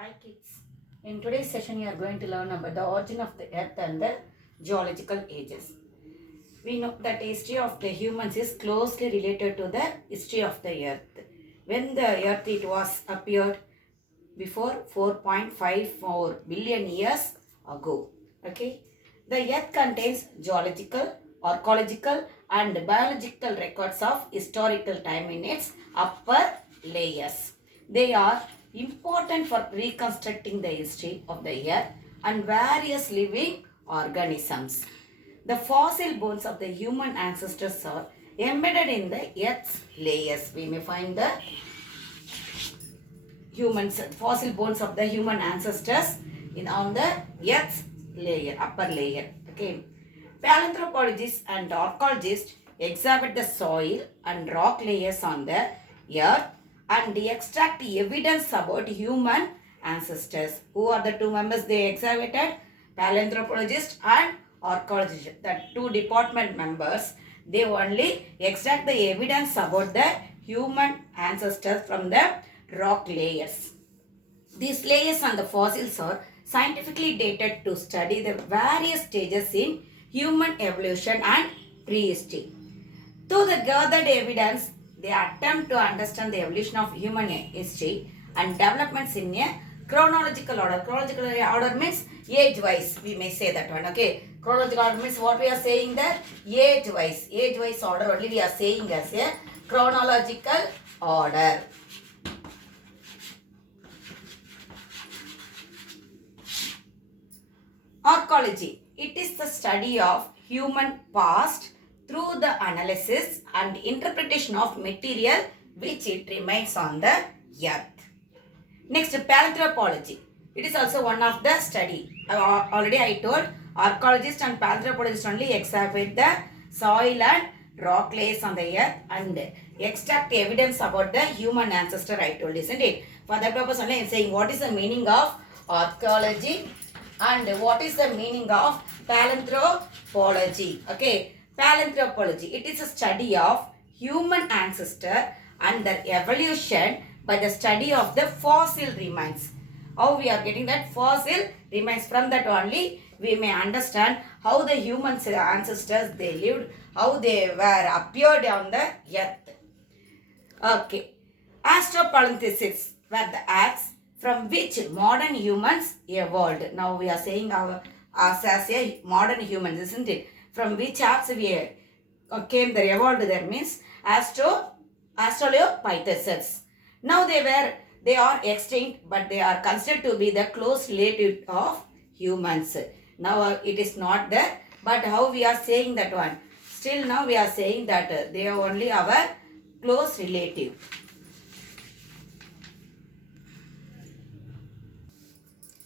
Hi kids. In today's session, you are going to learn about the origin of the earth and the geological ages. We know that the history of the humans is closely related to the history of the earth. When the earth it was appeared before 4.54 billion years ago. Okay. The earth contains geological, archaeological and biological records of historical time in its upper layers. They are important for reconstructing the history of the earth and various living organisms. The fossil bones of the human ancestors are embedded in the earth's layers. We may find the fossil bones of the human ancestors on the earth's layer, upper layer. Okay. Paleontologists and archaeologists examine the soil and rock layers on the earth and extract evidence about human ancestors. Who are the two members they exhibited? Paleontologists and archaeologists. The two department members, they only extract the evidence about the human ancestors from the rock layers. These layers and the fossils are scientifically dated to study the various stages in human evolution and prehistory. Through the gathered evidence, they attempt to understand the evolution of human history and developments in a chronological order. Chronological order means age-wise. We may say that one. Okay. Chronological order means what we are saying there? Age-wise. Age-wise order only we are saying as a chronological order. Archaeology. It is the study of human past through the analysis and interpretation of material which it remains on the earth. Next, paleontology. It is also one of the study. Already I told archaeologists and paleontologists only examine the soil and rock layers on the earth and extract evidence about the human ancestor. I told, isn't it? For that purpose only I am saying what is the meaning of archaeology and what is the meaning of paleontology. Okay, paleontology, it is a study of human ancestor and their evolution by the study of the fossil remains. How we are getting that fossil remains? From that only we may understand how the human ancestors they lived, how they were appeared on the earth. Okay, astropalynthesis were the acts from which modern humans evolved. Now we are saying us as a modern humans, isn't it? From which apps we came there, evolved there means Australopithecus. Now they are extinct, but they are considered to be the close relative of humans. Now it is not there, but how we are saying that one? Still now we are saying that they are only our close relative.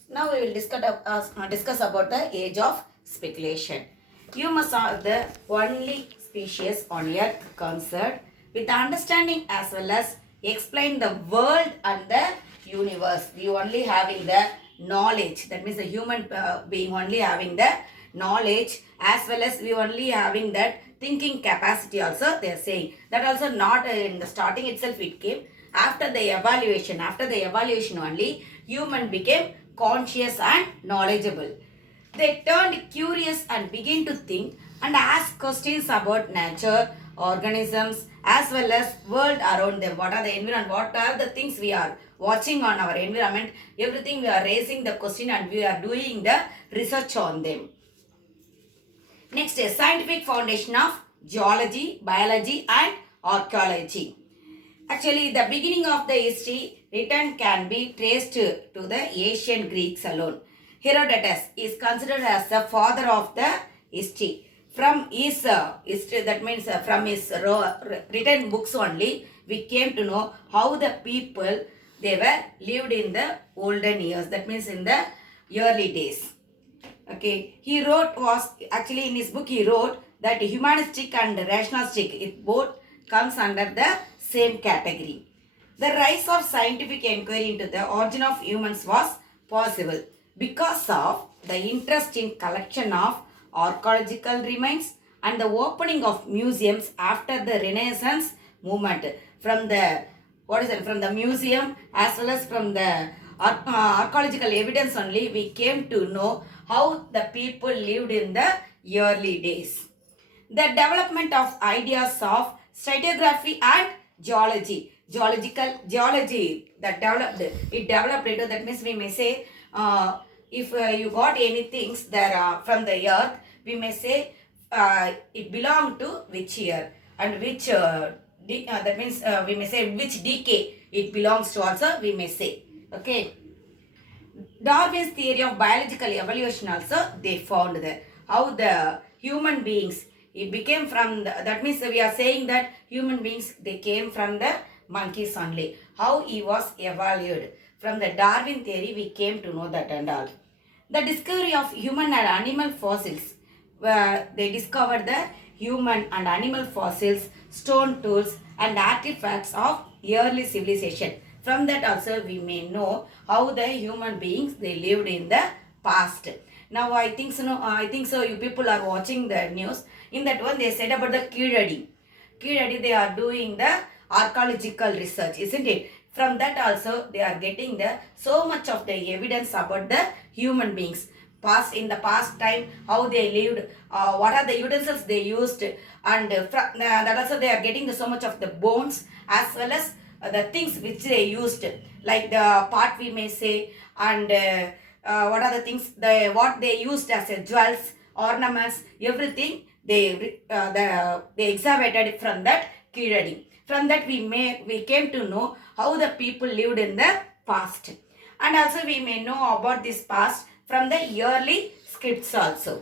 Now we will discuss about the age of speculation. Humans are the only species on earth concerned with understanding as well as explain the world and the universe. We only having the knowledge. That means the human being only having the knowledge as well as we only having that thinking capacity also they are saying. That also not in the starting itself it came. After the evaluation only human became conscious and knowledgeable. They turned curious and began to think and ask questions about nature, organisms as well as world around them. What are the environment? What are the things we are watching on our environment? Everything we are raising the question and we are doing the research on them. Next is scientific foundation of geology, biology and archaeology. Actually, the beginning of the history written can be traced to the ancient Greeks alone. Herodotus is considered as the father of the history. From his history, that means from his written books only, we came to know how the people they were lived in the olden years. That means in the early days. Okay, he wrote was actually in his book he wrote that humanistic and rationalistic it both comes under the same category. The rise of scientific inquiry into the origin of humans was possible because of the interest in collection of archaeological remains and the opening of museums after the Renaissance movement. From the from the museum as well as from the archaeological evidence only, we came to know how the people lived in the early days. The development of ideas of stratigraphy and geology. Geology that developed, it developed into, that means we may say, if you got any things there from the earth, we may say it belonged to which year, and which that means we may say which decade it belongs to also, we may say. Okay. Darwin's theory of biological evolution also, they found that how the human beings, it became from the, that means we are saying that human beings, they came from the monkeys only. How he was evaluated. From the Darwin theory, we came to know that and all. The discovery of human and animal fossils, where they discovered the human and animal fossils, stone tools and artifacts of early civilization. From that also we may know how the human beings, they lived in the past. Now I think so, you people are watching the news. In that one they said about the Kizhadi. Kizhadi, they are doing the archaeological research, isn't it? From that also they are getting the so much of the evidence about the human beings. In the past time, how they lived, what are the utensils they used, and that also they are getting so much of the bones, as well as the things which they used, like the part we may say, and what are the things, what they used as a jewels, ornaments, everything they excavated from that Kizhadi. From that we came to know how the people lived in the past, and also we may know about this past from the early scripts also.